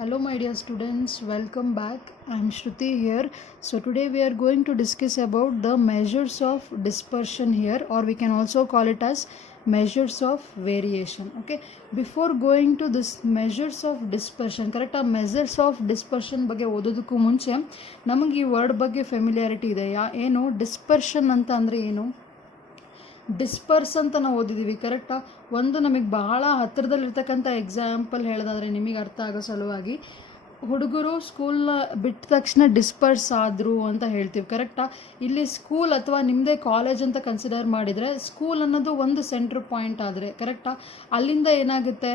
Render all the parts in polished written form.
Hello my dear students, welcome back. I am Shruti here. So today we are going to discuss about the measures of dispersion here, or we can also call it as measures of variation. Okay, before going to this measures of dispersion, correct, measures of dispersion ಬಗ್ಗೆ ಓದೋದಕ್ಕೂ ಮುಂಚೆ ನಮಗೆ ಈ word ಬಗ್ಗೆ familiarity ಇದೆಯಾ? ಏನು dispersion ಅಂತ ಅಂದರೆ ಏನು? ಡಿಸ್ಪರ್ಸ್ ಅಂತ ನಾವು ಓದಿದ್ದೀವಿ, ಕರೆಕ್ಟಾ? ಒಂದು ನಮಗೆ ಬಹಳ ಹತ್ತಿರದಲ್ಲಿರ್ತಕ್ಕಂಥ ಎಕ್ಸಾಂಪಲ್ ಹೇಳೋದಾದರೆ ನಿಮಗೆ ಅರ್ಥ ಆಗೋ ಸಲುವಾಗಿ, ಹುಡುಗರು ಸ್ಕೂಲ್ನ ಬಿಟ್ಟ ತಕ್ಷಣ ಡಿಸ್ಪರ್ಸ್ ಆದರು ಅಂತ ಹೇಳ್ತೀವಿ, ಕರೆಕ್ಟಾ? ಇಲ್ಲಿ ಸ್ಕೂಲ್ ಅಥವಾ ನಿಮ್ಮದೇ ಕಾಲೇಜ್ ಅಂತ ಕನ್ಸಿಡರ್ ಮಾಡಿದರೆ ಸ್ಕೂಲ್ ಅನ್ನೋದು ಒಂದು ಸೆಂಟ್ರ್ ಪಾಯಿಂಟ್ ಆದರೆ, ಕರೆಕ್ಟಾ? ಅಲ್ಲಿಂದ ಏನಾಗುತ್ತೆ,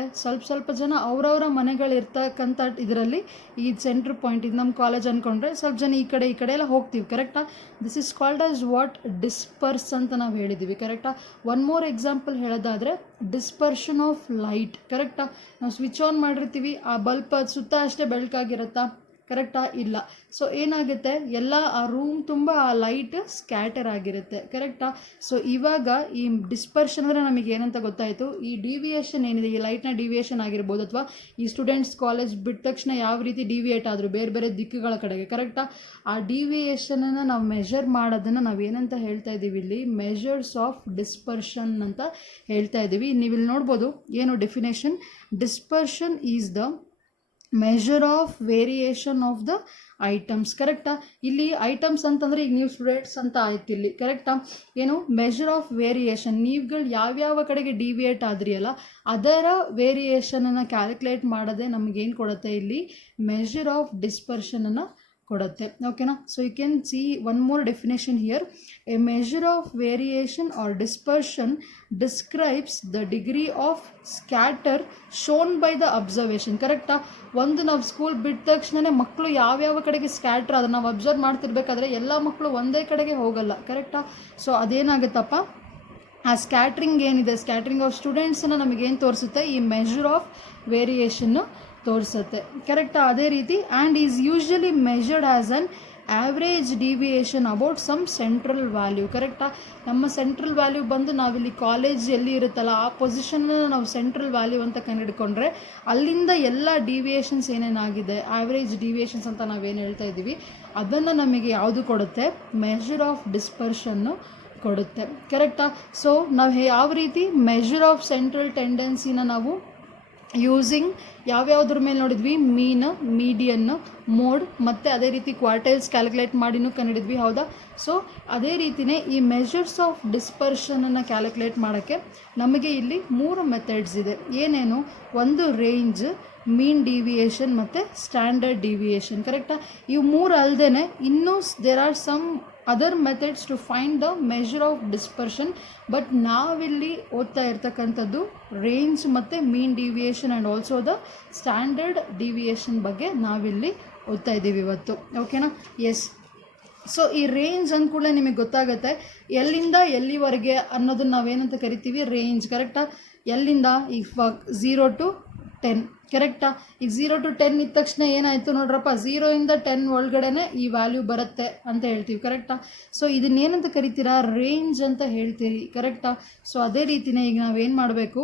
ಸ್ವಲ್ಪ ಜನ ಅವರವರ ಮನೆಗಳಿರ್ತಕ್ಕಂಥ ಇದರಲ್ಲಿ ಈ ಸೆಂಟ್ರ್ ಪಾಯಿಂಟ್, ಇದು ನಮ್ಮ ಕಾಲೇಜ್ ಅಂದ್ಕೊಂಡ್ರೆ ಸ್ವಲ್ಪ ಜನ ಈ ಕಡೆ ಎಲ್ಲ ಹೋಗ್ತೀವಿ, ಕರೆಕ್ಟಾ? This is called as what disperse ಅಂತ ನಾವು ಹೇಳಿದ್ದೀವಿ, ಕರೆಕ್ಟಾ? ಒನ್ ಮೋರ್ ಎಕ್ಸಾಂಪಲ್ ಹೇಳೋದಾದರೆ ಡಿಸ್ಪರ್ಷನ್ ಆಫ್ ಲೈಟ್, ಕರೆಕ್ಟಾ? ನಾವು ಸ್ವಿಚ್ ಆನ್ ಮಾಡಿರ್ತೀವಿ, ಆ ಬಲ್ಪ್ ಸುತ್ತ ಅಷ್ಟೇ ಬೆಳಕಾಗಿರುತ್ತಾ? ಕರೆಕ್ಟಾ? ಇಲ್ಲ. ಸೊ ಏನಾಗುತ್ತೆ, ಎಲ್ಲ ಆ ರೂಮ್ ತುಂಬ ಆ ಲೈಟ್ ಸ್ಕ್ಯಾಟರ್ ಆಗಿರುತ್ತೆ, ಕರೆಕ್ಟಾ? ಸೊ ಇವಾಗ ಈ ಡಿಸ್ಪರ್ಷನ್ ಅಂದರೆ ನಮಗೆ ಏನಂತ ಗೊತ್ತಾಯಿತು, ಈ ಡಿವಿಯೇಷನ್ ಏನಿದೆ, ಈ ಲೈಟ್ನ ಡಿವಿಯೇಷನ್ ಆಗಿರ್ಬೋದು, ಅಥವಾ ಈ ಸ್ಟೂಡೆಂಟ್ಸ್ ಕಾಲೇಜ್ ಬಿಟ್ಟ ತಕ್ಷಣ ಯಾವ ರೀತಿ ಡಿವಿಯೇಟ್ ಆದರು ಬೇರೆ ದಿಕ್ಕುಗಳ ಕಡೆಗೆ, ಕರೆಕ್ಟಾ? ಆ ಡಿವಿಯೇಷನನ್ನು ನಾವು ಮೆಷರ್ ಮಾಡೋದನ್ನು ನಾವು ಏನಂತ ಹೇಳ್ತಾ ಇದ್ದೀವಿ, ಇಲ್ಲಿ ಮೆಷರ್ಸ್ ಆಫ್ ಡಿಸ್ಪರ್ಷನ್ ಅಂತ ಹೇಳ್ತಾ ಇದ್ದೀವಿ. ನೀವು ಇಲ್ಲಿ ನೋಡ್ಬೋದು ಏನು definition, dispersion is the measure of variation of the items, ಕರೆಕ್ಟಾ? ಇಲ್ಲಿ ಐಟಮ್ಸ್ ಅಂತಂದರೆ ಈಗ ನೀವು ಸ್ಟೂಡೆಂಟ್ಸ್ ಅಂತ ಆಯ್ತು ಇಲ್ಲಿ, ಕರೆಕ್ಟಾ? ಏನು ಮೆಷರ್ ಆಫ್ ವೇರಿಯೇಷನ್, ನೀವುಗಳು ಯಾವ್ಯಾವ ಕಡೆಗೆ ಡಿವಿಯೇಟ್ ಆದ್ರಿ ಅಲ್ಲ ಅದರ ವೇರಿಯೇಷನನ್ನು ಕ್ಯಾಲ್ಕುಲೇಟ್ ಮಾಡೋದೇ ನಮಗೇನು ಕೊಡುತ್ತೆ, ಇಲ್ಲಿ ಮೆಷರ್ ಆಫ್ ಡಿಸ್ಪರ್ಷನನ್ನು ಕೊಡುತ್ತೆ, ಓಕೆನಾ? So you can see one more definition here, a measure of variation or dispersion describes the degree of scatter shown by the observation, ಕರೆಕ್ಟಾ? ಒಂದು ನಾವು ಸ್ಕೂಲ್ ಬಿಟ್ಟ ತಕ್ಷಣ ಮಕ್ಕಳು ಯಾವ್ಯಾವ ಕಡೆಗೆ ಸ್ಕ್ಯಾಟರ್ ಅದನ್ನು ನಾವು ಅಬ್ಸರ್ವ್ ಮಾಡ್ತಿರ್ಬೇಕಾದ್ರೆ ಎಲ್ಲ ಮಕ್ಕಳು ಒಂದೇ ಕಡೆಗೆ ಹೋಗಲ್ಲ, ಕರೆಕ್ಟಾ? ಸೊ ಅದೇನಾಗುತ್ತಪ್ಪ, ಆ ಸ್ಕ್ಯಾಟ್ರಿಂಗ್ ಏನಿದೆ, ಸ್ಕ್ಯಾಟ್ರಿಂಗ್ ಆಫ್ ಸ್ಟೂಡೆಂಟ್ಸನ್ನು ನಮಗೇನು ತೋರಿಸುತ್ತೆ, ಈ ಮೆಷರ್ ಆಫ್ ವೇರಿಯೇಷನ್ನು ತೋರಿಸುತ್ತೆ, ಕರೆಕ್ಟಾ? ಅದೇ ರೀತಿ and is usually measured as an average deviation about some central value, ಕರೆಕ್ಟಾ? ನಮ್ಮ ಸೆಂಟ್ರಲ್ ವ್ಯಾಲ್ಯೂ ಬಂದು ನಾವಿಲ್ಲಿ ಕಾಲೇಜ್ ಎಲ್ಲಿ ಇರುತ್ತಲ್ಲ ಆ ಪೊಸಿಷನ್ನ ನಾವು ಸೆಂಟ್ರಲ್ ವ್ಯಾಲ್ಯೂ ಅಂತ ಕಂಡುಹಿಡ್ಕೊಂಡ್ರೆ ಅಲ್ಲಿಂದ ಎಲ್ಲ ಡಿವಿಯೇಷನ್ಸ್ ಏನೇನಾಗಿದೆ, ಆ್ಯಾವ್ರೇಜ್ ಡಿವಿಯೇಷನ್ಸ್ ಅಂತ ನಾವೇನು ಹೇಳ್ತಾ ಇದ್ದೀವಿ, ಅದನ್ನು ನಮಗೆ ಯಾವುದು ಕೊಡುತ್ತೆ, ಮೆಷರ್ ಆಫ್ ಡಿಸ್ಪರ್ಷನ್ನು ಕೊಡುತ್ತೆ, ಕರೆಕ್ಟಾ? ಸೊ ನಾವು ಯಾವ ರೀತಿ ಮೆಷರ್ ಆಫ್ ಸೆಂಟ್ರಲ್ ಟೆಂಡೆನ್ಸಿನ ನಾವು ಯೂಸಿಂಗ್ ಯಾವ್ಯಾವ್ದ್ರ ಮೇಲೆ ನೋಡಿದ್ವಿ, ಮೀನ್, ಮೀಡಿಯನ್, ಮೋಡ್ ಮತ್ತು ಅದೇ ರೀತಿ ಕ್ವಾರ್ಟೈಲ್ಸ್ ಕ್ಯಾಲ್ಕುಲೇಟ್ ಮಾಡಿನೂ ಕಂಡಿದ್ವಿ, ಹೌದಾ? ಸೊ ಅದೇ ರೀತಿಯೇ ಈ ಮೆಷರ್ಸ್ ಆಫ್ ಡಿಸ್ಪರ್ಷನನ್ನು ಕ್ಯಾಲ್ಕುಲೇಟ್ ಮಾಡೋಕ್ಕೆ ನಮಗೆ ಇಲ್ಲಿ 3 ಮೆಥಡ್ಸ್ ಇದೆ. ಏನೇನು? ಒಂದು ರೇಂಜ್, ಮೀನ್ ಡಿವಿಯೇಷನ್ ಮತ್ತು ಸ್ಟ್ಯಾಂಡರ್ಡ್ ಡಿವಿಯೇಷನ್, ಕರೆಕ್ಟಾ? ಇವು 3 ಅಲ್ಲದೆ ಇನ್ನೂ there are some other methods to find the measure of dispersion, but ನಾವಿಲ್ಲಿ ಓದ್ತಾ ಇರ್ತಕ್ಕಂಥದ್ದು ರೇಂಜ್ ಮತ್ತು mean deviation and also the standard deviation ಬಗ್ಗೆ ನಾವಿಲ್ಲಿ ಓದ್ತಾ ಇದ್ದೀವಿ ಇವತ್ತು, ಓಕೆನಾ? ಎಸ್. ಸೊ ಈ ರೇಂಜ್ ಅಂದ ಕೂಡಲೇ ನಿಮಗೆ ಗೊತ್ತಾಗುತ್ತೆ ಎಲ್ಲಿಂದ ಎಲ್ಲಿವರೆಗೆ ಅನ್ನೋದನ್ನು ನಾವೇನಂತ ಕರಿತೀವಿ, ರೇಂಜ್, ಕರೆಕ್ಟಾ? ಎಲ್ಲಿಂದ ಈಗ 0 to 10, ಕರೆಕ್ಟಾ? ಈಗ 0 to 10 ಇದ್ದ ತಕ್ಷಣ ಏನಾಯಿತು ನೋಡ್ರಪ್ಪ, 0 ಇಂದ 10 ಒಳಗಡೆ ಈ ವ್ಯಾಲ್ಯೂ ಬರುತ್ತೆ ಅಂತ ಹೇಳ್ತೀವಿ, ಕರೆಕ್ಟಾ? ಸೊ ಇದನ್ನೇನಂತ ಕರಿತೀರಾ, ರೇಂಜ್ ಅಂತ ಹೇಳ್ತೀರಿ, ಕರೆಕ್ಟಾ? ಸೊ ಅದೇ ರೀತಿಯೇ ಈಗ ನಾವೇನು ಮಾಡಬೇಕು,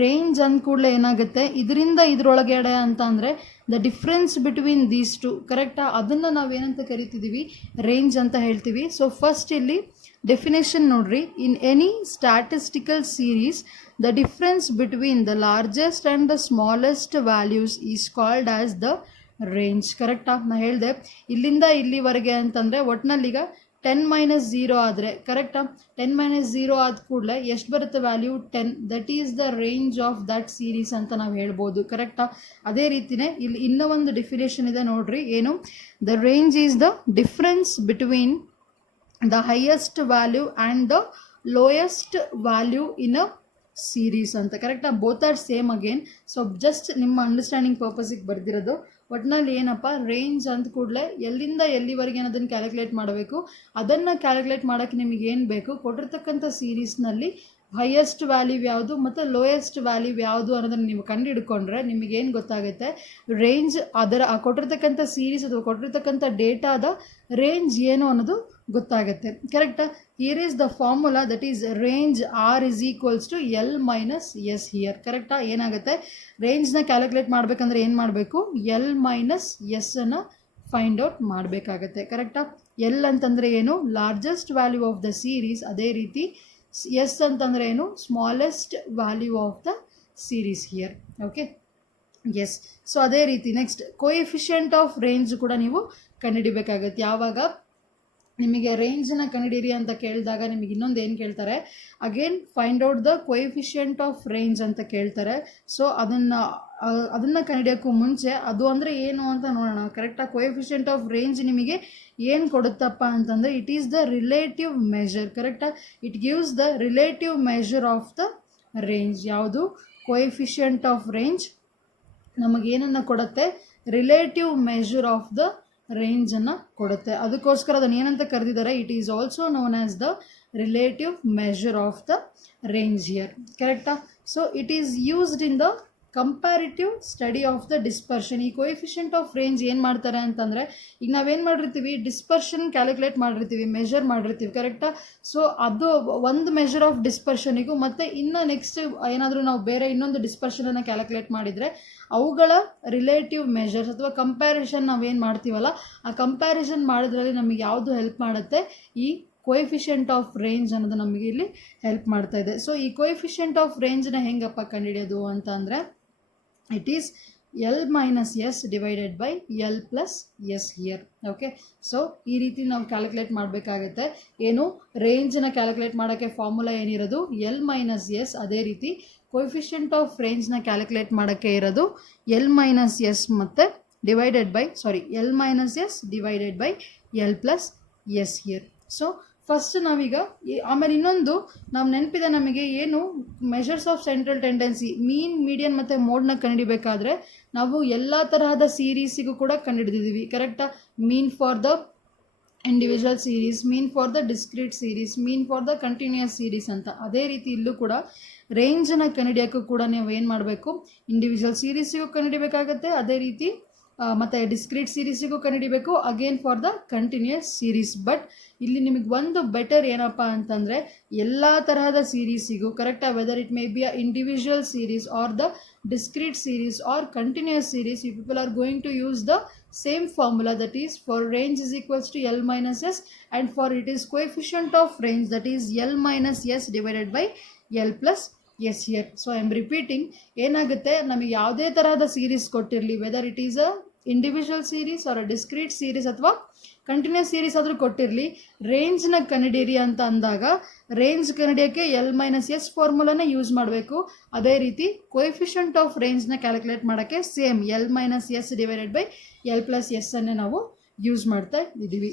ರೇಂಜ್ ಅಂದ ಕೂಡಲೇ ಏನಾಗುತ್ತೆ, ಇದರಿಂದ ಇದರೊಳಗಡೆ ಅಂತ ಅಂದರೆ the difference between these two, ಕರೆಕ್ಟಾ? ಅದನ್ನು ನಾವೇನಂತ ಕರಿತಿದ್ದೀವಿ, ರೇಂಜ್ ಅಂತ ಹೇಳ್ತೀವಿ. ಸೊ ಫಸ್ಟ್ ಇಲ್ಲಿ ಡೆಫಿನೇಷನ್ ನೋಡ್ರಿ, in any statistical series the difference between the largest and the smallest values is called as the range, ಕರೆಕ್ಟಾ? ನಾನು ಹೇಳಿದೆ ಇಲ್ಲಿಂದ ಇಲ್ಲಿವರೆಗೆ ಅಂತಂದರೆ ಒಟ್ಟಿನಲ್ಲೀಗ 10 - 0 ಆದರೆ, ಕರೆಕ್ಟಾ? 10 - 0 ಆದ ಕೂಡಲೇ ಎಷ್ಟು ಬರುತ್ತೆ value, 10. That is the range of that series ಅಂತ ನಾವು ಹೇಳ್ಬೋದು, ಕರೆಕ್ಟಾ? ಅದೇ ರೀತಿಯೇ ಇಲ್ಲಿ ಇನ್ನೂ ಒಂದು ಡೆಫಿನೇಷನ್ ಇದೆ ನೋಡ್ರಿ, ಏನು? The range is the difference between the highest value and the lowest value in a series ಅಂತ, ಕರೆಕ್ಟಾ? Both are same again. So just ನಿಮ್ಮ ಅಂಡರ್ಸ್ಟ್ಯಾಂಡಿಂಗ್ ಪರ್ಪಸಿಗೆ ಬರ್ದಿರೋದು. ಒಟ್ಟಿನಲ್ಲಿ ಏನಪ್ಪ, ರೇಂಜ್ ಅಂದ ಕೂಡಲೇ ಎಲ್ಲಿಂದ ಎಲ್ಲಿವರೆಗೆ ಅನ್ನೋದನ್ನು ಕ್ಯಾಲ್ಕುಲೇಟ್ ಮಾಡಬೇಕು. ಅದನ್ನು ಕ್ಯಾಲ್ಕುಲೇಟ್ ಮಾಡೋಕ್ಕೆ ನಿಮಗೆ ಏನು ಬೇಕು, ಕೊಟ್ಟಿರ್ತಕ್ಕಂಥ ಸೀರೀಸ್ನಲ್ಲಿ ಹೈಯೆಸ್ಟ್ ವ್ಯಾಲ್ಯೂ ಯಾವುದು ಮತ್ತು ಲೋಯೆಸ್ಟ್ ವ್ಯಾಲ್ಯೂ ಯಾವುದು ಅನ್ನೋದನ್ನು ನೀವು ಕಂಡುಹಿಡ್ಕೊಂಡ್ರೆ ನಿಮಗೇನು ಗೊತ್ತಾಗುತ್ತೆ, ರೇಂಜ್ ಅದರ ಕೊಟ್ಟಿರ್ತಕ್ಕಂಥ ಸೀರೀಸ್ ಅಥವಾ ಕೊಟ್ಟಿರ್ತಕ್ಕಂಥ ಡೇಟಾದ ರೇಂಜ್ ಏನು ಅನ್ನೋದು ಗೊತ್ತಾಗುತ್ತೆ. ಕರೆಕ್ಟಾ? Here is the formula that is range R is equals to L minus S here. ಕರೆಕ್ಟಾ? ಏನಾಗುತ್ತೆ, ರೇಂಜ್ನ ಕ್ಯಾಲ್ಕುಲೇಟ್ ಮಾಡಬೇಕಂದ್ರೆ ಏನು ಮಾಡಬೇಕು, ಎಲ್ ಮೈನಸ್ ಎಸ್ ಅನ್ನು ಫೈಂಡ್ ಔಟ್ ಮಾಡಬೇಕಾಗತ್ತೆ. ಕರೆಕ್ಟಾ? ಎಲ್ ಅಂತಂದರೆ ಏನು, largest value of the series. ಅದೇ ರೀತಿ ಎಸ್ ಅಂತಂದರೆ ಏನು, smallest value of the series here. Okay, yes. So ಅದೇ ರೀತಿ ನೆಕ್ಸ್ಟ್ ಕೋಎಫಿಷಿಯಂಟ್ ಆಫ್ ರೇಂಜ್ ಕೂಡ ನೀವು ಕಂಡುಹಿಡಿಬೇಕಾಗತ್ತೆ. ಯಾವಾಗ ನಿಮಗೆ ರೇಂಜನ್ನು ಕಂಡುಹಿಡಿಯಿರಿ ಅಂತ ಕೇಳಿದಾಗ ನಿಮಗೆ ಇನ್ನೊಂದು ಏನು ಕೇಳ್ತಾರೆ, again find out the coefficient of range ಅಂತ ಕೇಳ್ತಾರೆ. ಸೊ ಅದನ್ನು ಕಂಡುಹಿಡಿಯೋಕ್ಕೂ ಮುಂಚೆ ಅದು ಅಂದರೆ ಏನು ಅಂತ ನೋಡೋಣ. ಕರೆಕ್ಟಾಗಿ ಕೋಎಫಿಷಿಯಂಟ್ ಆಫ್ ರೇಂಜ್ ನಿಮಗೆ ಏನು ಕೊಡುತ್ತಪ್ಪ ಅಂತಂದರೆ it is the relative measure. ಕರೆಕ್ಟಾ? It gives the relative measure of the range. ಯಾವುದು? ಕೋಎಫಿಷಿಯಂಟ್ ಆಫ್ ರೇಂಜ್ ನಮಗೇನನ್ನು ಕೊಡುತ್ತೆ, ರಿಲೇಟಿವ್ ಮೆಷರ್ ಆಫ್ ದ ರೇಂಜನ್ನು ಕೊಡುತ್ತೆ. ಅದಕ್ಕೋಸ್ಕರ ಅದನ್ನು ಏನಂತ ಕರೆದಿದ್ದಾರೆ, it is also known as the relative measure of the range here. ಕರೆಕ್ಟಾ? So it is used in the comparative study of the dispersion. ಈ ಕೋಎಫಿಷಿಯಂಟ್ ಆಫ್ ರೇಂಜ್ ಏನು ಮಾಡ್ತಾರೆ ಅಂತಂದರೆ, ಈಗ ನಾವೇನು ಮಾಡಿರ್ತೀವಿ, ಡಿಸ್ಪರ್ಷನ್ ಕ್ಯಾಲ್ಕುಲೇಟ್ ಮಾಡಿರ್ತೀವಿ, ಮೆಷರ್ ಮಾಡಿರ್ತೀವಿ. ಕರೆಕ್ಟಾ? ಸೊ ಅದು ಒಂದು ಮೆಷರ್ ಆಫ್ ಡಿಸ್ಪರ್ಷನಿಗೂ ಮತ್ತು ಇನ್ನು ನೆಕ್ಸ್ಟ್ ಏನಾದರೂ ನಾವು ಬೇರೆ ಇನ್ನೊಂದು ಡಿಸ್ಪರ್ಷನನ್ನು ಕ್ಯಾಲ್ಕುಲೇಟ್ ಮಾಡಿದರೆ ಅವುಗಳ ರಿಲೇಟಿವ್ ಮೆಷರ್ಸ್ ಅಥವಾ ಕಂಪ್ಯಾರಿಷನ್ ನಾವೇನು ಮಾಡ್ತೀವಲ್ಲ, ಆ ಕಂಪ್ಯಾರಿಸನ್ ಮಾಡೋದ್ರಲ್ಲಿ ನಮಗೆ ಯಾವುದು ಹೆಲ್ಪ್ ಮಾಡುತ್ತೆ, ಈ ಕೋಎಫಿಷಿಯಂಟ್ ಆಫ್ ರೇಂಜ್ ಅನ್ನೋದು ನಮಗೆ ಇಲ್ಲಿ ಹೆಲ್ಪ್ ಮಾಡ್ತಾ ಇದೆ. ಸೊ ಈ ಕೋಎಫಿಷಿಯಂಟ್ ಆಫ್ ರೇಂಜ್ನ ಹೆಂಗಪ್ಪ ಕಂಡುಹಿಡಿಯೋದು ಅಂತ ಅಂದರೆ, it is L minus S divided by L plus S here. Okay, so ಈ ರೀತಿ ನಾವು ಕ್ಯಾಲ್ಕುಲೇಟ್ ಮಾಡಬೇಕಾಗತ್ತೆ. ಏನು, ರೇಂಜನ್ನ ಕ್ಯಾಲ್ಕುಲೇಟ್ ಮಾಡೋಕ್ಕೆ ಫಾರ್ಮುಲಾ ಏನಿರೋದು ಎಲ್ ಮೈನಸ್ ಎಸ್. ಅದೇ ರೀತಿ ಕೋಎಫಿಷಿಯಂಟ್ ಆಫ್ ರೇಂಜ್ನ ಕ್ಯಾಲ್ಕುಲೇಟ್ ಮಾಡೋಕ್ಕೆ ಇರೋದು ಎಲ್ ಮೈನಸ್ ಎಸ್ ಮತ್ತು divided by L minus S divided by L plus S here. So first ನಾವೀಗ ಆಮೇಲೆ ಇನ್ನೊಂದು ನಾವು ನೆನಪಿದೆ ನಮಗೆ ಏನು, measures of central tendency, mean, median ಮತ್ತು ಮೋಡ್ನ ಕಂಡುಹಿಡಿಬೇಕಾದ್ರೆ ನಾವು ಎಲ್ಲ ತರಹದ ಸೀರೀಸಿಗೂ ಕೂಡ ಕಂಡುಹಿಡಿದಿದ್ದೀವಿ. ಕರೆಕ್ಟಾ? Mean for the individual series, mean for the discrete series, mean for the continuous series ಅಂತ. ಅದೇ ರೀತಿ ಇಲ್ಲೂ ಕೂಡ ರೇಂಜನ್ನು ಕಂಡುಹಿಡಿಯೋಕ್ಕೂ ಕೂಡ ನೀವು ಏನು ಮಾಡಬೇಕು, ಇಂಡಿವಿಜುವಲ್ ಸೀರೀಸಿಗೂ ಕಂಡುಹಿಡಿಬೇಕಾಗತ್ತೆ, ಅದೇ ರೀತಿ ಮತ್ತು ಡಿಸ್ಕ್ರೀಟ್ ಸೀರೀಸಿಗೂ ಕಂಡುಹಿಡಿಬೇಕು, again for the continuous series. But ಇಲ್ಲಿ ನಿಮಗೆ ಒಂದು ಬೆಟರ್ ಏನಪ್ಪ ಅಂತಂದರೆ, ಎಲ್ಲ ತರಹದ ಸೀರೀಸಿಗೂ ಕರೆಕ್ಟಾಗಿ whether it may be a individual series or the discrete series or continuous series, you people are going to use the same formula, that is for range is equals to L minus S, and for it is coefficient of range, that is L minus S divided by L plus S here. So I am repeating, ಏನಾಗುತ್ತೆ, ನಮಗೆ ಯಾವುದೇ ತರಹದ series ಕೊಟ್ಟಿರಲಿ, whether it is a individual series or a discrete series ಅಥವಾ continuous series ಆದರೂ ಕೊಟ್ಟಿರಲಿ, ರೇಂಜ್ನ ಕಂಡುಹಿಡಿಯಿರಿ ಅಂತ ಅಂದಾಗ ರೇಂಜ್ ಕಂಡುಹಿಡಿಯೋಕ್ಕೆ ಎಲ್ ಮೈನಸ್ ಎಸ್ ಫಾರ್ಮುಲಾನ ಯೂಸ್ ಮಾಡಬೇಕು. ಅದೇ ರೀತಿ ಕೋಎಫಿಷಿಯಂಟ್ ಆಫ್ ರೇಂಜ್ನ ಕ್ಯಾಲ್ಕುಲೇಟ್ ಮಾಡೋಕ್ಕೆ same L minus S divided by L plus S ಅನ್ನೇ ನಾವು ಯೂಸ್ ಮಾಡ್ತಾ ಇದ್ದೀವಿ.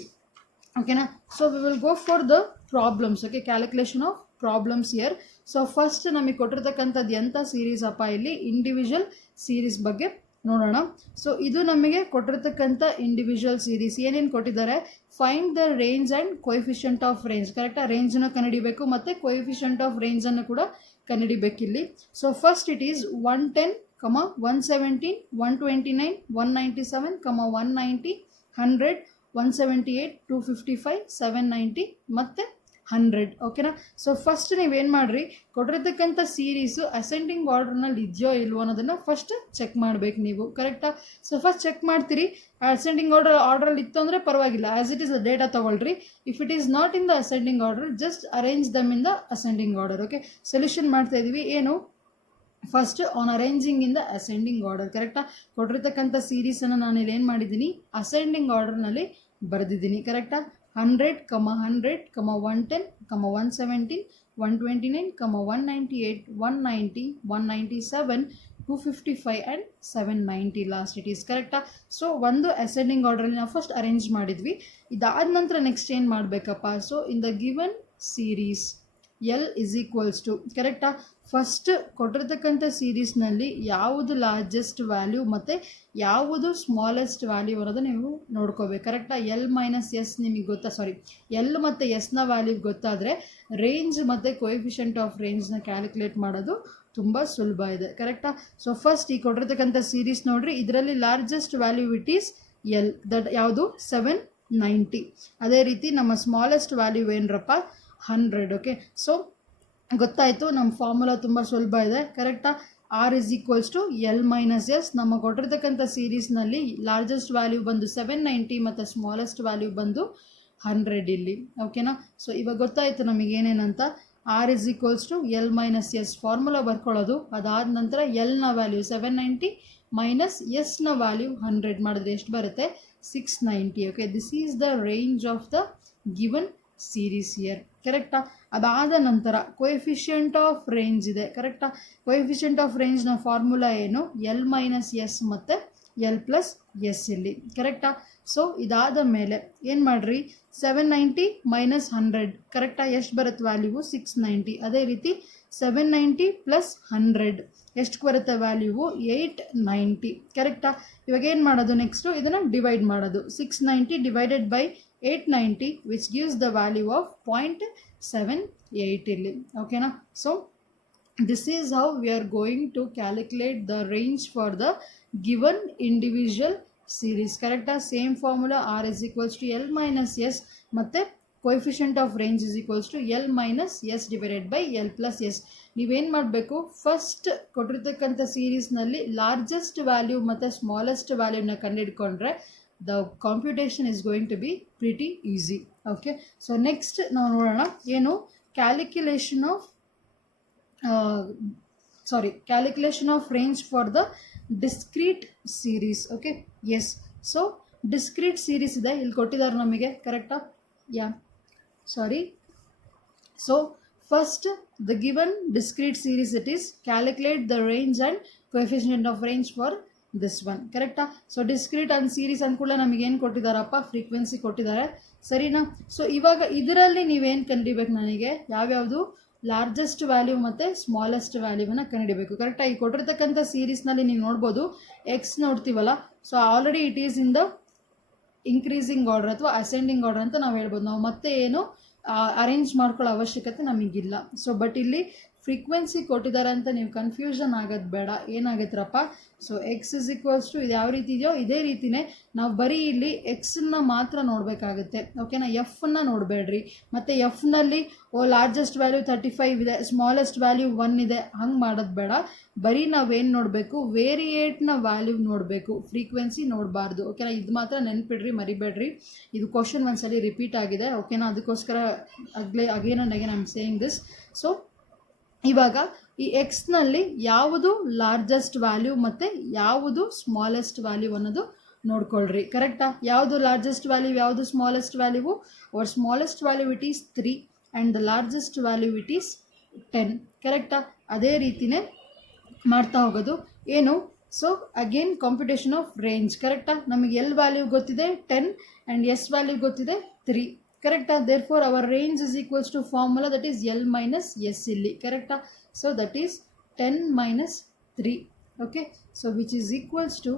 ಓಕೆನಾ? So we will go for the problems. Okay, calculation of problems here. So first ನಮಗೆ ಕೊಟ್ಟಿರ್ತಕ್ಕಂಥದ್ದು ಎಂಥ ಸೀರೀಸ್ ಅಪ್ಪ, ಇಲ್ಲಿ ಇಂಡಿವಿಜುವಲ್ ಸೀರೀಸ್ ಬಗ್ಗೆ ನೋಡೋಣ. ಸೊ ಇದು ನಮಗೆ ಕೊಟ್ಟಿರ್ತಕ್ಕಂಥ ಇಂಡಿವಿಜುವಲ್ ಸೀರೀಸ್. ಏನೇನು ಕೊಟ್ಟಿದ್ದಾರೆ, find the range and coefficient of range. ಕರೆಕ್ಟಾಗಿ ರೇಂಜನ್ನು ಕಂಡುಹಿಡಿಬೇಕು ಮತ್ತು ಕೋಎಫಿಷಿಯಂಟ್ ಆಫ್ ರೇಂಜನ್ನು ಕೂಡ ಕಂಡುಹಿಡಿಬೇಕಿಲ್ಲಿ. ಸೊ ಫಸ್ಟ್ ಇಟ್ ಈಸ್ 110, 117, 129, 197, 190, 100, 178, 255, 790 ಮತ್ತು 100. ಓಕೆನಾ? ಸೊ ಫಸ್ಟ್ ನೀವೇನು ಮಾಡಿರಿ, ಕೊಟ್ಟಿರ್ತಕ್ಕಂಥ ಸೀರೀಸು ಅಸೆಂಡಿಂಗ್ ಆರ್ಡರ್ನಲ್ಲಿ ಇದೆಯೋ ಇಲ್ವೋ ಅನ್ನೋದನ್ನು ಫಸ್ಟ್ ಚೆಕ್ ಮಾಡಬೇಕು ನೀವು. ಕರೆಕ್ಟಾ? ಸೊ ಫಸ್ಟ್ ಚೆಕ್ ಮಾಡ್ತೀರಿ, ಅಸೆಂಡಿಂಗ್ ಆರ್ಡ್ರಲ್ಲಿ ಇತ್ತು ಅಂದರೆ ಪರವಾಗಿಲ್ಲ, as it is the data ತೊಗೊಳ್ರಿ. If it is not in the ascending order, just arrange them in the ascending order. Okay, solution ಮಾಡ್ತಾ ಇದ್ದೀವಿ. ಏನು, first on arranging in the ascending order. ಕರೆಕ್ಟಾ? ಕೊಟ್ಟಿರ್ತಕ್ಕಂಥ ಸೀರೀಸನ್ನು ನಾನು ಇಲ್ಲಿ ಏನು ಮಾಡಿದ್ದೀನಿ, ಅಸೆಂಡಿಂಗ್ ಆರ್ಡರ್ನಲ್ಲಿ ಬರೆದಿದ್ದೀನಿ. ಕರೆಕ್ಟಾ? 100, 100, 110, 117, 129, 198, 190, 197, 255 ಆ್ಯಂಡ್ 790 ಲಾಸ್ಟ್ ಇಟ್ ಈಸ್. ಕರೆಕ್ಟಾ? ಸೊ ಒಂದು ಅಸೆಂಡಿಂಗ್ ಆರ್ಡ್ರಲ್ಲಿ ನಾವು ಫಸ್ಟ್ ಅರೇಂಜ್ ಮಾಡಿದ್ವಿ. ಇದಾದ ನಂತರ ನೆಕ್ಸ್ಟ್ ಏನು ಮಾಡಬೇಕಪ್ಪ, so in the given series L is equals to ಕರೆಕ್ಟಾ. ಫಸ್ಟ್ ಕೊಟ್ಟಿರ್ತಕ್ಕಂಥ ಸೀರೀಸ್ನಲ್ಲಿ ಯಾವುದು ಲಾರ್ಜೆಸ್ಟ್ ವ್ಯಾಲ್ಯೂ ಮತ್ತು ಯಾವುದು ಸ್ಮಾಲೆಸ್ಟ್ ವ್ಯಾಲ್ಯೂ ಅನ್ನೋದು ನೀವು ನೋಡ್ಕೋಬೇಕು ಕರೆಕ್ಟಾ. ಎಲ್ ಮೈನಸ್ ಎಸ್ ನಿಮಗೆ ಗೊತ್ತಾ, ಎಲ್ ಮತ್ತು ಎಸ್ನ ವ್ಯಾಲ್ಯೂ ಗೊತ್ತಾದರೆ ರೇಂಜ್ ಮತ್ತು ಕೊಯಿಫಿಷಿಯಂಟ್ ಆಫ್ ರೇಂಜ್ನ ಕ್ಯಾಲ್ಕುಲೇಟ್ ಮಾಡೋದು ತುಂಬ ಸುಲಭ ಇದೆ ಕರೆಕ್ಟಾ. ಸೊ ಫಸ್ಟ್ ಈ ಕೊಟ್ಟಿರ್ತಕ್ಕಂಥ ಸೀರೀಸ್ ನೋಡ್ರಿ, ಇದರಲ್ಲಿ largest value it is L, that ಯಾವುದು 790. ಅದೇ ರೀತಿ ನಮ್ಮ ಸ್ಮಾಲೆಸ್ಟ್ ವ್ಯಾಲ್ಯೂ ಏನರಪ್ಪ 100. ಓಕೆ, ಸೊ ಗೊತ್ತಾಯಿತು, ನಮ್ಮ ಫಾರ್ಮುಲಾ ತುಂಬ ಸುಲಭ ಇದೆ ಕರೆಕ್ಟಾ. R is equals to L minus S. ನಮ್ಮ ಕೊಟ್ಟಿರ್ತಕ್ಕಂಥ ಸೀರೀಸ್ನಲ್ಲಿ ಲಾರ್ಜೆಸ್ಟ್ ವ್ಯಾಲ್ಯೂ ಬಂದು 790 ಮತ್ತು ಸ್ಮಾಲೆಸ್ಟ್ ವ್ಯಾಲ್ಯೂ ಬಂದು 100 ಇಲ್ಲಿ. ಓಕೆನಾ. ಸೊ ಇವಾಗ ಗೊತ್ತಾಯಿತು ನಮಗೇನೇನಂತ. R is equals to L minus S formula ಬರ್ಕೊಳ್ಳೋದು. ಅದಾದ ನಂತರ ಎಲ್ನ ವ್ಯಾಲ್ಯೂ 790 ಮೈನಸ್ ಎಸ್ನ ವ್ಯಾಲ್ಯೂ 100 ಮಾಡಿದ್ರೆ ಎಷ್ಟು ಬರುತ್ತೆ 690. Okay, this is the range of the given series here ಕರೆಕ್ಟಾ. ಅದಾದ ನಂತರ ಕೊಯಿಫಿಷಿಯಂಟ್ ಆಫ್ ರೇಂಜ್ ಇದೆ ಕರೆಕ್ಟಾ. ಕೊಯಿಫಿಷಿಯಂಟ್ ಆಫ್ ರೇಂಜ್ನ ಫಾರ್ಮುಲಾ ಏನು, ಎಲ್ ಮೈನಸ್ ಎಸ್ ಮತ್ತು ಎಲ್ ಪ್ಲಸ್ ಎಸ್ ಇಲ್ಲಿ ಕರೆಕ್ಟಾ. ಸೊ ಇದಾದ ಮೇಲೆ ಏನು ಮಾಡಿರಿ, 790 ಮೈನಸ್ 100 ಕರೆಕ್ಟಾ, ಎಷ್ಟು ಬರುತ್ತೆ ವ್ಯಾಲ್ಯೂವು 690. ಅದೇ ರೀತಿ 790 ಪ್ಲಸ್ 100 ಎಷ್ಟು ಬರುತ್ತೆ ವ್ಯಾಲ್ಯೂವು 890 ಕರೆಕ್ಟಾ. ಇವಾಗ ಏನು ಮಾಡೋದು, ನೆಕ್ಸ್ಟು ಇದನ್ನು ಡಿವೈಡ್ ಮಾಡೋದು. 690 divided by 890 which gives the value of 0.78 ಇಲ್ಲಿ. ಓಕೆನಾ. So this is how we are going to calculate the range for the given individual series ಕರೆಕ್ಟಾ. Same formula R is equals to L minus S ಮತ್ತು coefficient of range is equals to L minus S divided by L plus S. ನೀವೇನು ಮಾಡಬೇಕು, first ಕೊಟ್ಟಿರ್ತಕ್ಕಂಥ ಸೀರೀಸ್ನಲ್ಲಿ largest value ಮತ್ತು smallest ವ್ಯಾಲ್ಯೂನ ಕಂಡುಹಿಡ್ಕೊಂಡ್ರೆ the computation is going to be pretty easy. Okay, so next ನಾವು ನೋಡೋಣ ಏನು calculation of range for the discrete series. Okay, yes. So discrete series ಇದೆ, ಇಲ್ಲಿ ಕೊಟ್ಟಿದ್ದಾರೆ ನಮಗೆ ಕರೆಕ್ಟಾ. So first the given discrete series it is calculate the range and coefficient of range for this one ಕರೆಕ್ಟಾ. So discrete and series ಅಂದ್ಕೂಡಲೇ ನಮಗೇನು ಕೊಟ್ಟಿದ್ದಾರಪ್ಪ, frequency ಕೊಟ್ಟಿದ್ದಾರೆ ಸರಿನಾ. So ಇವಾಗ ಇದರಲ್ಲಿ ನೀವೇನು ಕಂಡಿಬೇಕು, ನನಗೆ ಯಾವ್ಯಾವುದು ಲಾರ್ಜೆಸ್ಟ್ ವ್ಯಾಲ್ಯೂ ಮತ್ತು ಸ್ಮಾಲೆಸ್ಟ್ ವ್ಯಾಲ್ಯೂವನ್ನು ಕಂಡುಹಿಡಬೇಕು ಕರೆಕ್ಟಾ. ಈ ಕೊಟ್ಟಿರ್ತಕ್ಕಂಥ ಸೀರೀಸ್ನಲ್ಲಿ ನೀವು ನೋಡ್ಬೋದು ಎಕ್ಸ್ ನೋಡ್ತೀವಲ್ಲ, so already it is in the increasing order ಅಥವಾ ಅಸೆಂಡಿಂಗ್ ಆರ್ಡರ್ ಅಂತ ನಾವು ಹೇಳ್ಬೋದು. ನಾವು ಮತ್ತೆ ಏನು ಅರೇಂಜ್ ಮಾಡ್ಕೊಳ್ಳೋ ಅವಶ್ಯಕತೆ ನಮಗಿಲ್ಲ. ಸೊ ಬಟ್ ಇಲ್ಲಿ ಫ್ರೀಕ್ವೆನ್ಸಿ ಕೊಟ್ಟಿದ್ದಾರೆ ಅಂತ ನೀವು ಕನ್ಫ್ಯೂಷನ್ ಆಗೋದು ಬೇಡ. ಏನಾಗುತ್ತರಪ್ಪ, so X is equals to ಇದು ಯಾವ ರೀತಿ ಇದೆಯೋ ಇದೇ ರೀತಿಯೇ ನಾವು ಬರೀ ಇಲ್ಲಿ ಎಕ್ಸನ್ನ ಮಾತ್ರ ನೋಡಬೇಕಾಗುತ್ತೆ. ಓಕೆನಾ, ಎಫ್ನ ನೋಡಬೇಡ್ರಿ. ಮತ್ತು ಎಫ್ನಲ್ಲಿ ಲಾರ್ಜೆಸ್ಟ್ ವ್ಯಾಲ್ಯೂ 35 ಇದೆ, ಸ್ಮಾಲೆಸ್ಟ್ ವ್ಯಾಲ್ಯೂ 1 ಇದೆ, ಹಂಗೆ ಮಾಡೋದು ಬೇಡ. ಬರೀ ನಾವೇನು ನೋಡಬೇಕು, ವೇರಿಯೇಟ್ನ ವ್ಯಾಲ್ಯೂ ನೋಡಬೇಕು, ಫ್ರೀಕ್ವೆನ್ಸಿ ನೋಡಬಾರ್ದು. ಓಕೆನಾ, ಇದು ಮಾತ್ರ ನೆನ್ಪಿಡ್ರಿ, ಮರಿಬೇಡ್ರಿ. ಇದು ಕ್ವಶನ್ ಒಂದ್ಸಲಿ ರಿಪೀಟ್ ಆಗಿದೆ. ಓಕೆನಾ, ಅದಕ್ಕೋಸ್ಕರ again and again I am saying this. So ಇವಾಗ ಈ ಎಕ್ಸ್ನಲ್ಲಿ ಯಾವುದು ಲಾರ್ಜೆಸ್ಟ್ ವ್ಯಾಲ್ಯೂ ಮತ್ತು ಯಾವುದು ಸ್ಮಾಲೆಸ್ಟ್ ವ್ಯಾಲ್ಯೂ ಅನ್ನೋದು ನೋಡ್ಕೊಳ್ರಿ ಕರೆಕ್ಟಾ. ಯಾವುದು ಲಾರ್ಜೆಸ್ಟ್ ವ್ಯಾಲ್ಯೂ, ಯಾವುದು smallest value. Our smallest value it is 3 and the largest value it is 10 ಕರೆಕ್ಟಾ. ಅದೇ ರೀತಿಯೇ ಮಾಡ್ತಾ ಹೋಗೋದು ಏನು. So again computation of range ಕರೆಕ್ಟಾ. ನಮಗೆ ಎಲ್ ವ್ಯಾಲ್ಯೂ ಗೊತ್ತಿದೆ 10 ಆ್ಯಂಡ್ ಎಸ್ ವ್ಯಾಲ್ಯೂ ಗೊತ್ತಿದೆ 3 ಕರೆಕ್ಟಾ. therefore our range is equals to formula that is L minus S ಇಲ್ಲಿ ಕರೆಕ್ಟಾ. so that is 10 minus 3. okay, so which is equals to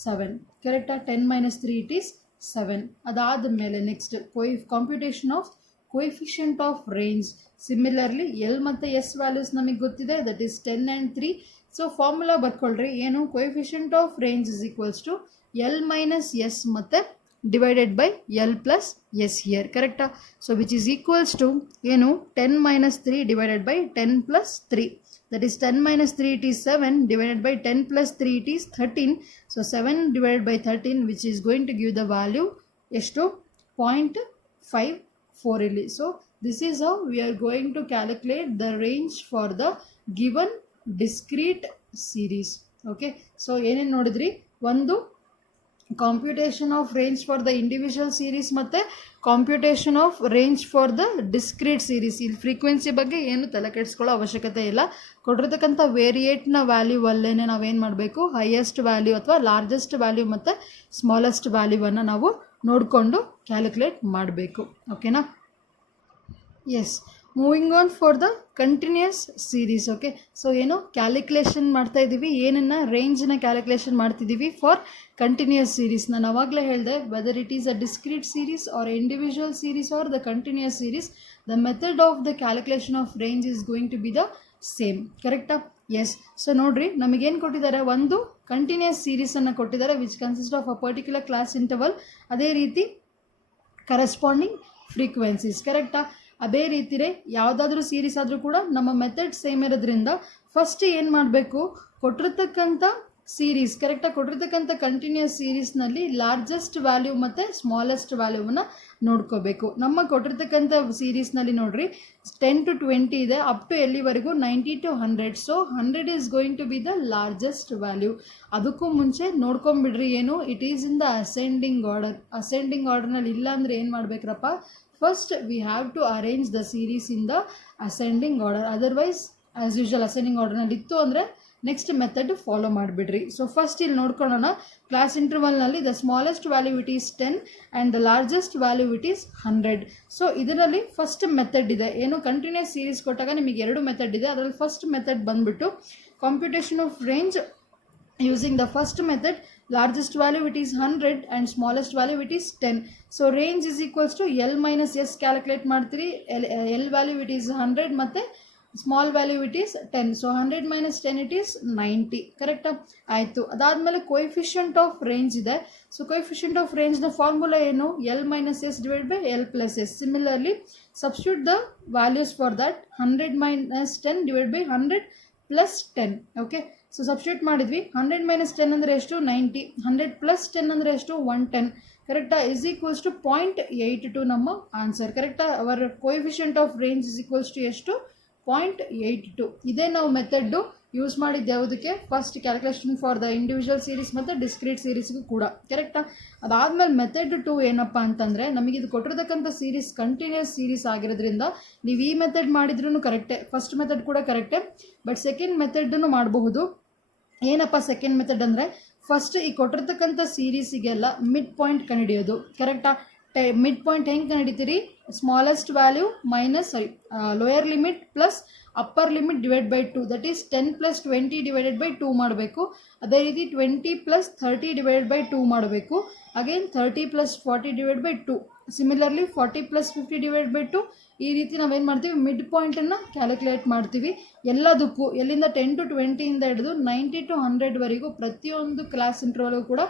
7 ಕರೆಕ್ಟಾ. 10 minus 3 it is 7. ಅದಾದ ಮೇಲೆ next computation of coefficient of range. Similarly L ಮತ್ತು S values ನಮಗೆ ಗೊತ್ತಿದೆ, that is 10 and 3. So formula ಬರ್ಕೊಳ್ರಿ ಏನು, coefficient of range is equals to L minus S ಮತ್ತು divided by L plus S here ಕರೆಕ್ಟಾ. So which is equals to ಏನು 10 minus 3 divided by 10 plus 3, that is 10 minus 3 it is 7 divided by 10 plus 3 it is 13. so 7 divided by 13 which is going to give the value ಎಷ್ಟು 0.54 ಇಲ್ಲಿ. So this is how we are going to calculate the range for the given discrete series. okay, so ಏನೇನು ನೋಡಿದ್ರಿ, ಒಂದು computation of range for the individual series ಮತ್ತು computation of range for the discrete series. ಇಲ್ಲಿ frequency ಬಗ್ಗೆ ಏನು ತಲೆ ಕೆಡಿಸ್ಕೊಳ್ಳೋ ಅವಶ್ಯಕತೆ ಇಲ್ಲ. ಕೊಟ್ಟಿರ್ತಕ್ಕಂಥ ವೇರಿಯೇಟ್ನ ವ್ಯಾಲ್ಯೂ ಅಲ್ಲೇ ನಾವೇನು ಮಾಡಬೇಕು, ಹೈಯೆಸ್ಟ್ ವ್ಯಾಲ್ಯೂ ಅಥವಾ ಲಾರ್ಜೆಸ್ಟ್ ವ್ಯಾಲ್ಯೂ ಮತ್ತು ಸ್ಮಾಲೆಸ್ಟ್ ವ್ಯಾಲ್ಯೂವನ್ನು ನಾವು ನೋಡಿಕೊಂಡು ಕ್ಯಾಲ್ಕುಲೇಟ್ ಮಾಡಬೇಕು. ಓಕೆನಾ. Yes, moving on for the continuous series. Okay, so ಏನು ಕ್ಯಾಲ್ಕುಲೇಷನ್ ಮಾಡ್ತಾ ಇದ್ದೀವಿ, ಏನನ್ನು ರೇಂಜ್ನ ಕ್ಯಾಲ್ಕುಲೇಷನ್ ಮಾಡ್ತಿದ್ದೀವಿ ಫಾರ್ ಕಂಟಿನ್ಯೂಸ್ ಸೀರೀಸ್. ನಾನು ಅವಾಗಲೇ ಹೇಳಿದೆ, whether it is a discrete series or individual series or the continuous series, the method of the calculation of range is going to be the same. ಕರೆಕ್ಟಾ? Yes. So ನೋಡ್ರಿ, ನಮಗೇನು ಕೊಟ್ಟಿದ್ದಾರೆ, ಒಂದು continuous ಸೀರೀಸನ್ನು ಕೊಟ್ಟಿದ್ದಾರೆ which consist of a particular class interval, ಅದೇ ರೀತಿ corresponding frequencies. ಕರೆಕ್ಟಾ? ಅದೇ ರೀತಿಯೇ ಯಾವುದಾದ್ರೂ ಸೀರೀಸ್ ಆದರೂ ಕೂಡ ನಮ್ಮ ಮೆಥಡ್ ಸೇಮ್ ಇರೋದ್ರಿಂದ ಫಸ್ಟ್ ಏನು ಮಾಡಬೇಕು, ಕೊಟ್ಟಿರ್ತಕ್ಕಂಥ ಸೀರೀಸ್, ಕರೆಕ್ಟಾಗಿ ಕೊಟ್ಟಿರ್ತಕ್ಕಂಥ ಕಂಟಿನ್ಯೂಸ್ ಸೀರೀಸ್ನಲ್ಲಿ ಲಾರ್ಜೆಸ್ಟ್ ವ್ಯಾಲ್ಯೂ ಮತ್ತು ಸ್ಮಾಲೆಸ್ಟ್ ವ್ಯಾಲ್ಯೂವನ್ನು ನೋಡ್ಕೋಬೇಕು. ನಮ್ಮ ಕೊಟ್ಟಿರ್ತಕ್ಕಂಥ ಸೀರೀಸ್ನಲ್ಲಿ ನೋಡ್ರಿ 10 to 20 ಇದೆ, ಅಪ್ ಟು ಎಲ್ಲಿವರೆಗೂ 90 to 100. So 100 is going to be the largest value. ಅದಕ್ಕೂ ಮುಂಚೆ ನೋಡ್ಕೊಂಬಿಡ್ರಿ, ಏನು it is in the ascending order. Ascending ಆರ್ಡರ್ನಲ್ಲಿ ಇಲ್ಲ ಅಂದರೆ ಏನು ಮಾಡಬೇಕ್ರಪ್ಪ, first we have to arrange the series in the ascending order. Otherwise as usual ascending ಆರ್ಡರ್ನಲ್ಲಿ ಇತ್ತು ಅಂದರೆ ನೆಕ್ಸ್ಟ್ ಮೆಥಡ್ ಫಾಲೋ ಮಾಡಿಬಿಡ್ರಿ. ಸೊ ಫಸ್ಟ್ ಇಲ್ಲಿ ನೋಡ್ಕೊಳ್ಳೋಣ, ಕ್ಲಾಸ್ ಇಂಟರ್ವಲ್ನಲ್ಲಿ the smallest value it is 10 and the largest value it is 100. So ಇದರಲ್ಲಿ first method ಇದೆ, ಏನು ಕಂಟಿನ್ಯೂಸ್ ಸೀರೀಸ್ ಕೊಟ್ಟಾಗ ನಿಮಗೆ 2 ಮೆಥಡ್ ಇದೆ. ಅದರಲ್ಲಿ ಫಸ್ಟ್ ಮೆಥಡ್ ಬಂದುಬಿಟ್ಟು computation of range using the first method, largest value it is 100 and smallest value it is 10. So range is equals to L minus S calculate ಮಾಡ್ತೀರಿ. L value it is 100 ಮತ್ತು small value it is 10. So 100 minus 10 it is 90. ಕರೆಕ್ಟಾ? ಆಯಿತು. ಅದಾದಮೇಲೆ coefficient of range ಇದೆ. So coefficient ಆಫ್ ರೇಂಜ್ನ formula ಏನು, L minus S divided by L plus S. Similarly substitute the values for that, 100 minus 10 divided by 100 plus 10. Okay, so substitute ಮಾಡಿದ್ವಿ. 100 minus 10 ಅಂದರೆ ಎಷ್ಟು, 90. 100 plus 10 ಅಂದರೆ ಎಷ್ಟು, 110. ಕರೆಕ್ಟಾ? ಇಸ್ ಈಕ್ವಲ್ಸ್ ಟು 0.82 ನಮ್ಮ ಆನ್ಸರ್. ಕರೆಕ್ಟಾ? Our coefficient of range is equals to ಎಷ್ಟು, 0.82. ಇದೇ ನಾವು ಮೆಥಡ್ಡು ಯೂಸ್ ಮಾಡಿದ್ದು ಯಾವುದಕ್ಕೆ, first calculation for the individual series ಮತ್ತು ಡಿಸ್ಕ್ರೀಟ್ ಸೀರೀಸ್ಗೂ ಕೂಡ. ಕರೆಕ್ಟಾ? ಅದಾದಮೇಲೆ ಮೆಥಡ್ 2 ಏನಪ್ಪ ಅಂತಂದರೆ, ನಮಗಿದು ಕೊಟ್ಟಿರ್ತಕ್ಕಂಥ ಸೀರೀಸ್ ಕಂಟಿನ್ಯೂಸ್ ಸೀರೀಸ್ ಆಗಿರೋದ್ರಿಂದ ನೀವು ಈ ಮೆಥಡ್ ಮಾಡಿದ್ರೂ ಕರೆಕ್ಟೇ, ಫಸ್ಟ್ ಮೆಥಡ್ ಕೂಡ ಕರೆಕ್ಟೇ, ಬಟ್ ಸೆಕೆಂಡ್ ಮೆಥಡನ್ನು ಮಾಡಬಹುದು. ಏನಪ್ಪ ಸೆಕೆಂಡ್ ಮೆಥಡ್ ಅಂದರೆ, ಫಸ್ಟ್ ಈ ಕೊಟ್ಟಿರ್ತಕ್ಕಂಥ ಸೀರೀಸಿಗೆಲ್ಲ ಮಿಡ್ ಪಾಯಿಂಟ್ ಕಂಡುಹಿಡಿಯೋದು. ಕರೆಕ್ಟಾ? ಮಿಡ್ ಪಾಯಿಂಟ್ ಹೆಂಗೆ ಕಂಡುಹಿಡಿತೀರಿ, smallest value minus lower limit plus upper limit divide by 2, that is 10 plus 20 divided by 2 ಮಾಡಬೇಕು. ಅದೇ ರೀತಿ 20 plus 30 ಡಿವೈಡೆಡ್ ಬೈ 2 ಮಾಡಬೇಕು. Again 30 plus 40 divide by 2. Similarly 40 plus 50 divide by 2. ಈ ರೀತಿ ನಾವೇನು ಮಾಡ್ತೀವಿ, ಮಿಡ್ ಪಾಯಿಂಟನ್ನು ಕ್ಯಾಲ್ಕುಲೇಟ್ ಮಾಡ್ತೀವಿ. ಎಲ್ಲದಕ್ಕೂ ಎಲ್ಲಿಂದ 10 to 20 ಇಂದ ಹಿಡಿದು 90 to 100ವರೆಗೂ ಪ್ರತಿಯೊಂದು ಕ್ಲಾಸ್ ಇಂಟರ್ವಲ್ಗೂ ಕೂಡ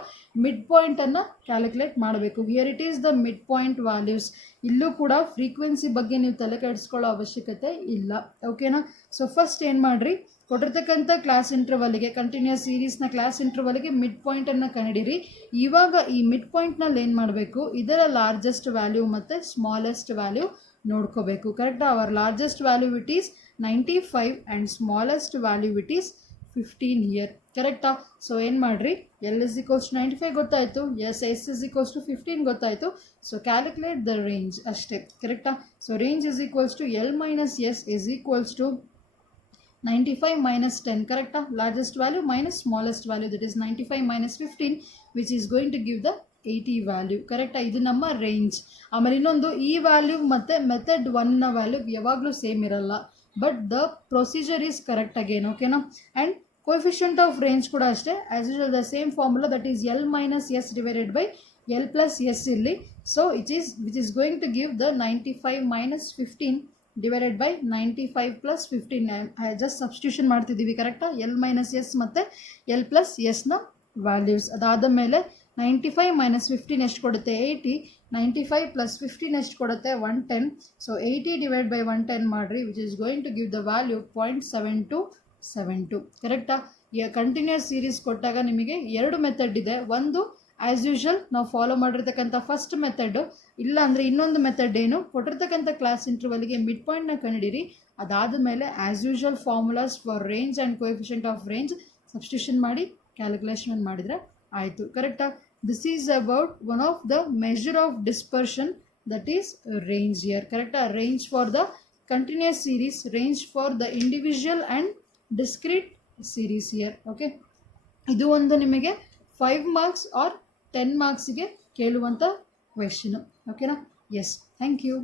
ಮಿಡ್ ಪಾಯಿಂಟನ್ನು ಕ್ಯಾಲ್ಕುಲೇಟ್ ಮಾಡಬೇಕು. Here it is the mid point values. ಇಲ್ಲೂ ಕೂಡ ಫ್ರೀಕ್ವೆನ್ಸಿ ಬಗ್ಗೆ ನೀವು ತಲೆ ಕೆಡಿಸ್ಕೊಳ್ಳೋ ಅವಶ್ಯಕತೆ ಇಲ್ಲ. ಓಕೆನಾ? ಸೊ ಫಸ್ಟ್ ಏನು ಮಾಡಿರಿ, ಕೊಟ್ಟಿರ್ತಕ್ಕಂಥ ಕ್ಲಾಸ್ ಇಂಟರ್ವಲ್ಗೆ, ಕಂಟಿನ್ಯೂಸ್ ಸೀರೀಸ್ನ ಕ್ಲಾಸ್ ಇಂಟರ್ವಲ್ಗೆ ಮಿಡ್ ಪಾಯಿಂಟನ್ನು ಕಂಡಿಡಿರಿ. ಇವಾಗ ಈ ಮಿಡ್ ಪಾಯಿಂಟ್ನಲ್ಲಿ ಏನು ಮಾಡಬೇಕು, ಇದರ ಲಾರ್ಜೆಸ್ಟ್ ವ್ಯಾಲ್ಯೂ ಮತ್ತು ಸ್ಮಾಲೆಸ್ಟ್ ವ್ಯಾಲ್ಯೂ ನೋಡ್ಕೋಬೇಕು. ಕರೆಕ್ಟಾ? Our largest value it is 95 and smallest value it is 15 here. ಕರೆಕ್ಟಾ? ಸೊ ಏನು ಮಾಡಿರಿ, L is equals to 95 ಗೊತ್ತಾಯಿತು, S is equals to 15 ಗೊತ್ತಾಯಿತು. ಸೊ ಕ್ಯಾಲ್ಕುಲೇಟ್ ದ ರೇಂಜ್ ಅಷ್ಟೇ. ಕರೆಕ್ಟಾ? So range is equals to L minus S is equals to 95 minus 10. ಕರೆಕ್ಟಾ? Largest value minus smallest value, that is 95 minus 15 which is going to give the 80 value. ಕರೆಕ್ಟಾ? ಇದು ನಮ್ಮ ರೇಂಜ್. ಆಮೇಲೆ ಇನ್ನೊಂದು, ಈ ವ್ಯಾಲ್ಯೂ ಮತ್ತು ಮೆಥಡ್ 1ನ ವ್ಯಾಲ್ಯೂ ಯಾವಾಗಲೂ ಸೇಮ್ ಇರಲ್ಲ, but the procedure is correct again. ಓಕೆನಾ? ಆ್ಯಂಡ್ ಕೊಯಿಫಿಷಿಯಂಟ್ ಆಫ್ ರೇಂಜ್ ಕೂಡ ಅಷ್ಟೇ, as usual the same formula, that is L minus S divided by L plus S ಇಲ್ಲಿ. So which is going to give the 95 minus 15 divided by 95 plus 15. Just substitution ಮಾಡ್ತಿದ್ದೀವಿ. ಕರೆಕ್ಟಾ? L minus S ಮತ್ತು L plus Sನ values. ಅದಾದ ಮೇಲೆ 95 minus 15 ಎಷ್ಟು ಕೊಡುತ್ತೆ, 80. 95 plus 15 ಎಷ್ಟು ಕೊಡುತ್ತೆ, 110. ಸೊ 80 ಡಿವೈಡ್ ಬೈ 110 ಮಾಡಿರಿ, which is going to give the value 0.7272. ಕರೆಕ್ಟಾ? ಕಂಟಿನ್ಯೂಸ್ ಸೀರೀಸ್ ಕೊಟ್ಟಾಗ ನಿಮಗೆ 2 ಮೆಥಡ್ ಇದೆ. ಒಂದು ಆ್ಯಸ್ ಯೂಶುವಲ್ ನಾವು ಫಾಲೋ ಮಾಡಿರ್ತಕ್ಕಂಥ ಫಸ್ಟ್ ಮೆಥಡು, ಇಲ್ಲ ಅಂದರೆ ಇನ್ನೊಂದು ಮೆಥಡ್ ಏನು, ಕೊಟ್ಟಿರ್ತಕ್ಕಂಥ ಕ್ಲಾಸ್ ಇಂಟರ್ವಲ್ಗೆ ಮಿಡ್ ಪಾಯಿಂಟ್ನ ಕಂಡಿಡಿರಿ. ಅದಾದ ಮೇಲೆ as usual formulas for range and coefficient of range substitution ಮಾಡಿ ಕ್ಯಾಲ್ಕುಲೇಷನ್ ಮಾಡಿದರೆ ಆಯಿತು. ಕರೆಕ್ಟಾ? This is about one of the measure of dispersion, that is range here. ಕರೆಕ್ಟಾ? Range for the continuous series, range for the individual and discrete series here. Okay, ಇದು ಒಂದು ನಿಮಗೆ 5 marks R 10 marksಗೆ ಕೇಳುವಂಥ question. ಓಕೆನಾ? Yes, thank you.